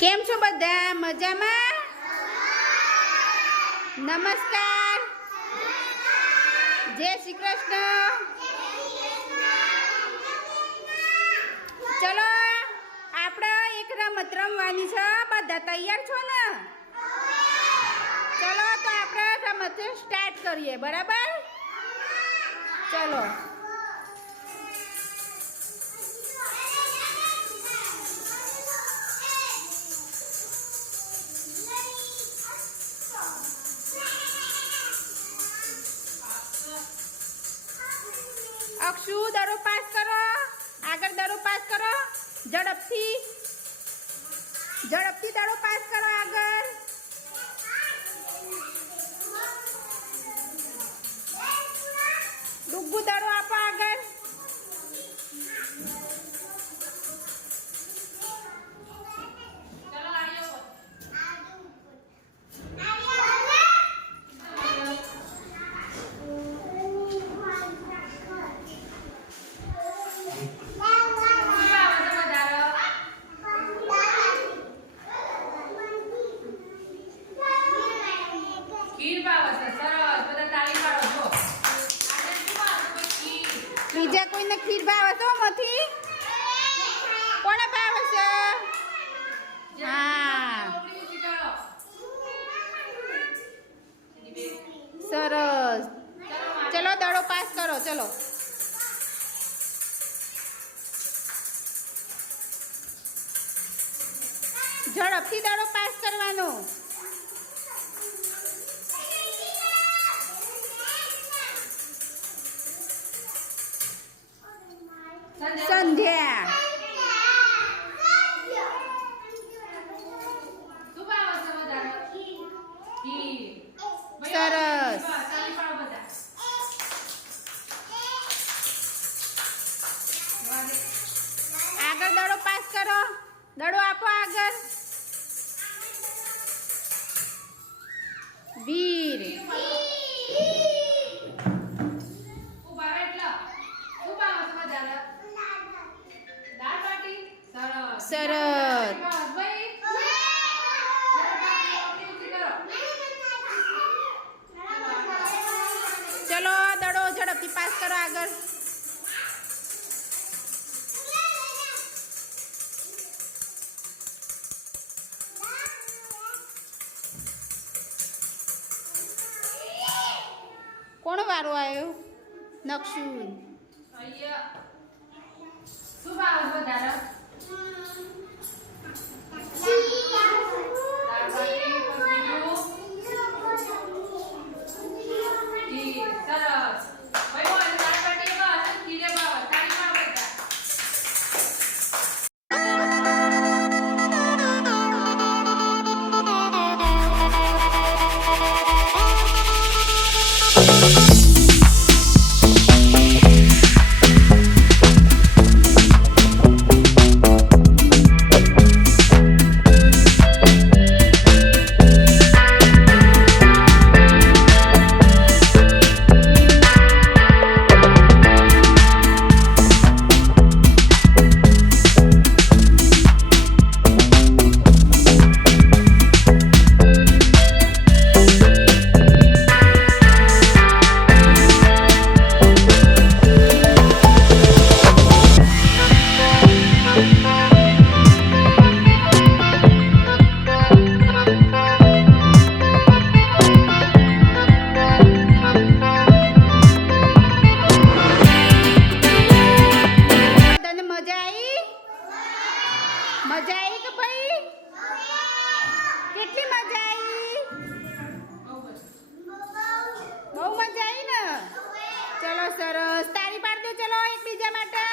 કેમ છો બધા? મજામાં? નમસ્કાર. જય શ્રી કૃષ્ણ. ચલો આપણે એક રમત રમવાની છે. બધા તૈયાર છો ને? ચલો તો આપણે રમત સ્ટાર્ટ કરીએ. બરાબર? ચલો. અક્ષુ દડો પાસ કરો. આગળ દડો પાસ કરો. ઝડપથી દડો પાસ કરો. આગળ ડુગ્ગુ દડો આપો. આગળ બીજા કોઈને ખીર ભાવે તો મથી કોને ભાવે છે? હા, સરસ. ચલો દડો પાસ કરો. ચલો ઝડપથી દડો પાસ કરવાનો. સંધ્યા સરસ. આગળ દડો પાસ કરો. દડો આપો. આગળ વીર. સરસ. ચલો દડો ઝડપથી પાસ કરો. આગળ કોણ વારો આવ્યો? નક્ષુ. શું ભાવ વધારે? મજા આવી કે ભાઈ? કેટલી મજા આવી? બહુ મજા આવી ને? ચલો સરસ. તાળી પાડ દો. ચલો એકબીજા માટે.